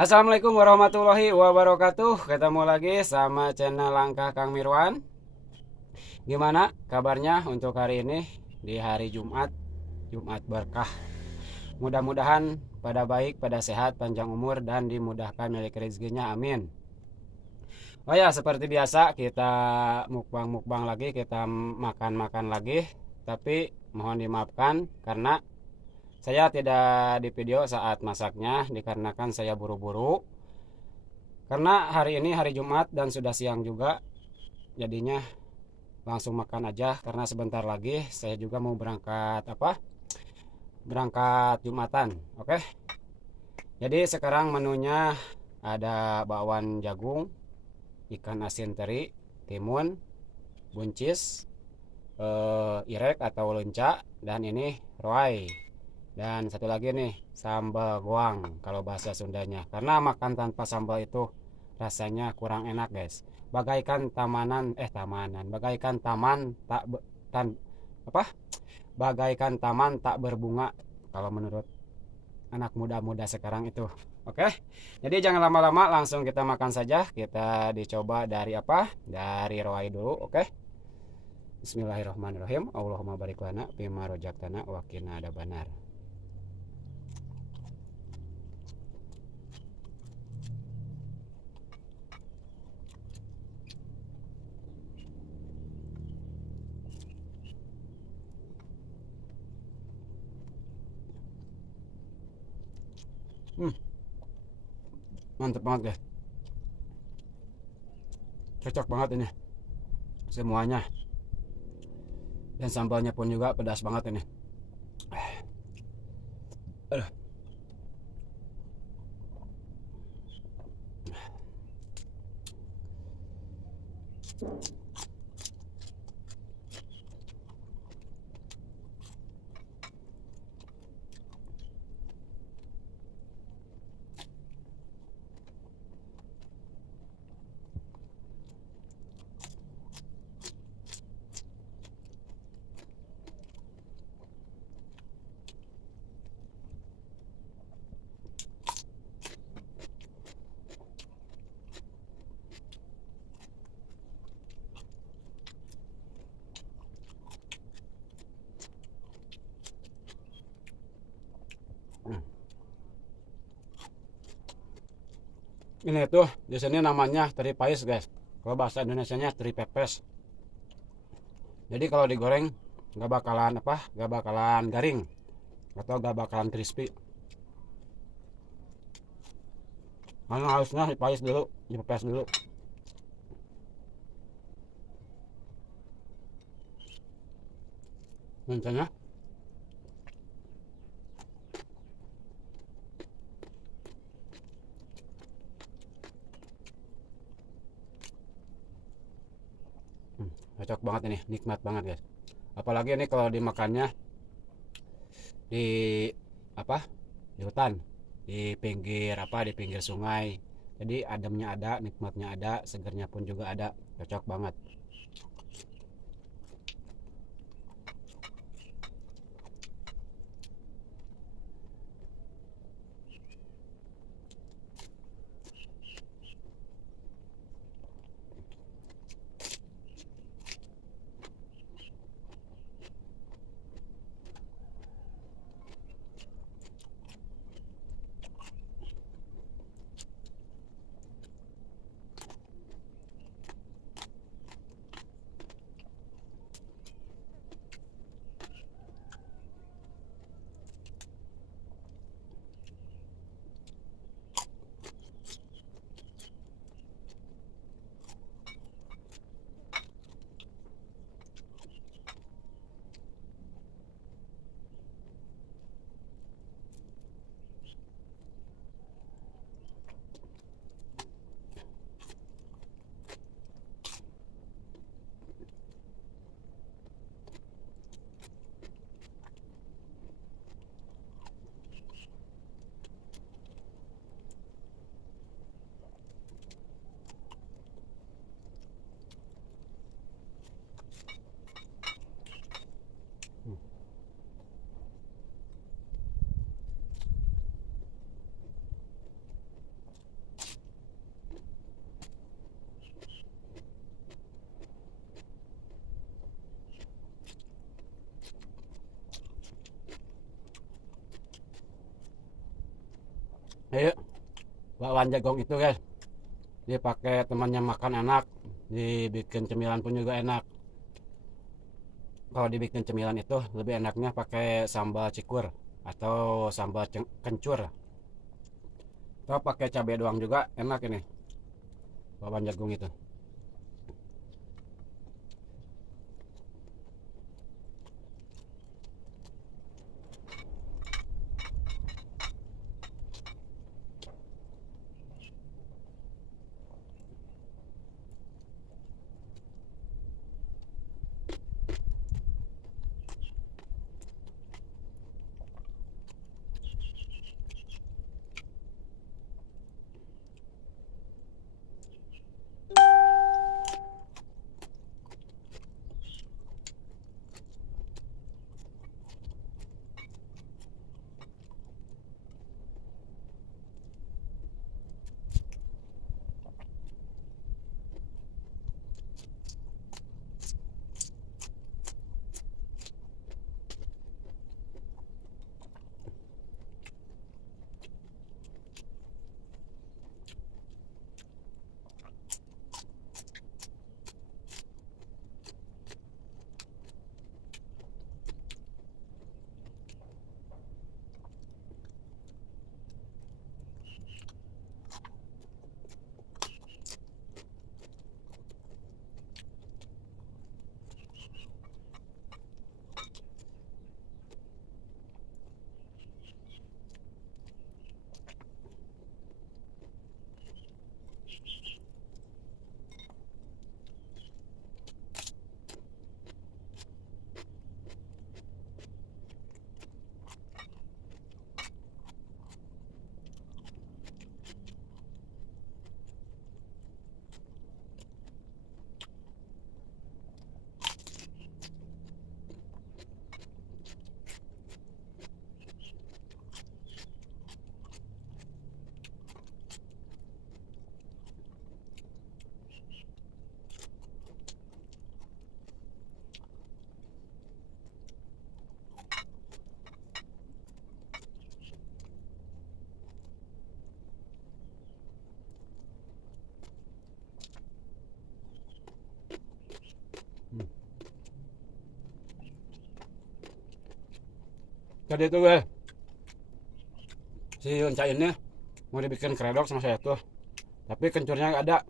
Assalamualaikum warahmatullahi wabarakatuh. Ketemu lagi sama channel Langkah Kang Mirwan. Gimana kabarnya untuk hari ini di hari Jumat, Jumat berkah. Mudah-mudahan pada baik, pada sehat, panjang umur dan dimudahkan milik rezekinya. Amin. Oh ya, seperti biasa kita mukbang-mukbang lagi, kita makan-makan lagi. Tapi mohon dimaafkan karena saya tidak di video saat masaknya dikarenakan saya buru-buru. Karena hari ini hari Jumat dan sudah siang juga, jadinya langsung makan aja karena sebentar lagi saya juga mau berangkat Berangkat Jumatan. Oke. Jadi sekarang menunya ada bakwan jagung, ikan asin teri, timun, buncis, irek atau lenca, dan ini roai. Dan satu lagi nih, sambal goang kalau bahasa Sundanya. Karena makan tanpa sambal itu rasanya kurang enak, guys. Bagaikan bagaikan taman tak tan, apa? Bagaikan taman tak berbunga kalau menurut anak muda-muda sekarang itu. Oke. Jadi jangan lama-lama, langsung kita makan saja. Kita dicoba dari Dari roai dulu, oke? Bismillahirrahmanirrahim. Allahumma barik lana bima rojaktana wa qina adzabannar. Hmm, mantep banget, guys. Cocok banget ini semuanya. Dan sambalnya pun juga pedas banget ini. Aduh. Hmm. Ini tuh di sini namanya teri pais, guys. Kalau bahasa Indonesianya teri pepes. Jadi kalau digoreng nggak bakalan garing atau nggak bakalan crispy. Karena harusnya dipais dulu, dipepes dulu. Misalnya, cocok banget ini, nikmat banget, guys. Apalagi ini kalau dimakannya di apa? Di hutan, di pinggir sungai. Jadi ademnya ada, nikmatnya ada, segernya pun juga ada. Cocok banget. Ayo, bakwan jagung itu guys, dipakai temannya makan enak, dibikin cemilan pun juga enak. Kalau dibikin cemilan itu lebih enaknya pakai sambal cikur atau sambal kencur, atau pakai cabai doang juga enak ini bakwan jagung itu. Jadi itu guys, si Unca ini mau dibikin kredok sama saya tuh, tapi kencurnya nggak ada,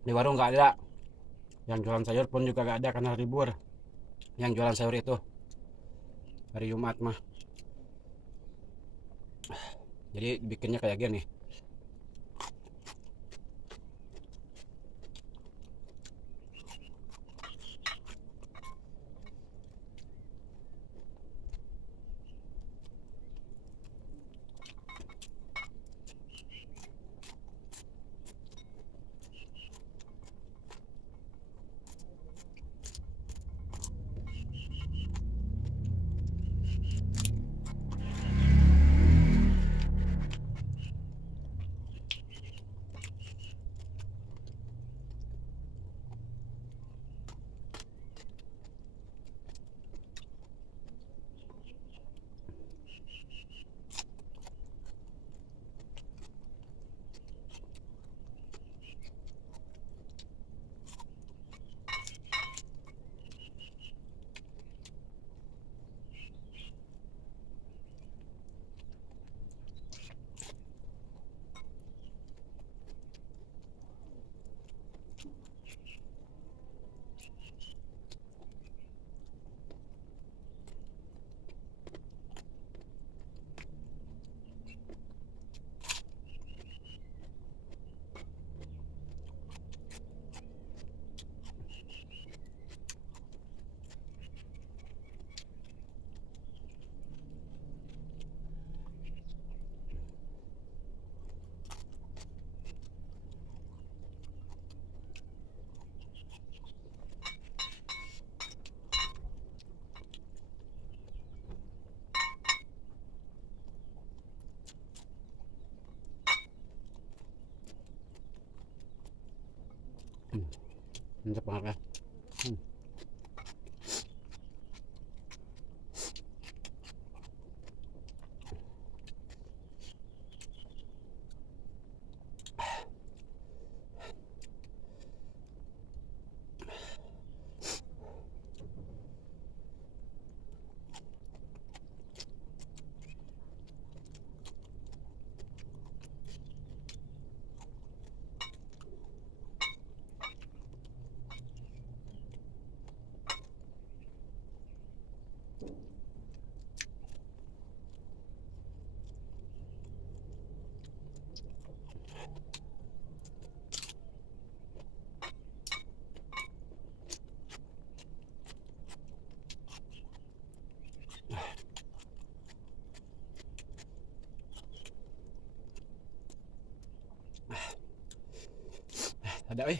di warung nggak ada, yang jualan sayur pun juga nggak ada karena libur. Yang jualan sayur itu hari Jumat mah, jadi bikinnya kayak gini. Mantap banget ya. Ada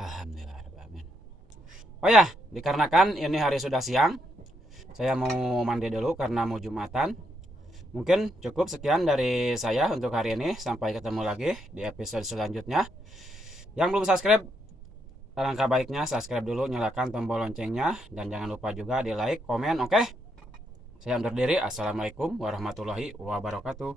Alhamdulillah. Oh ya, dikarenakan ini hari sudah siang, saya mau mandi dulu karena mau Jumatan. Mungkin cukup sekian dari saya untuk hari ini. Sampai ketemu lagi di episode selanjutnya. Yang belum subscribe, alangkah baiknya subscribe dulu, nyalakan tombol loncengnya, dan jangan lupa juga di like, komen, oke? Saya undur diri. Assalamualaikum warahmatullahi wabarakatuh.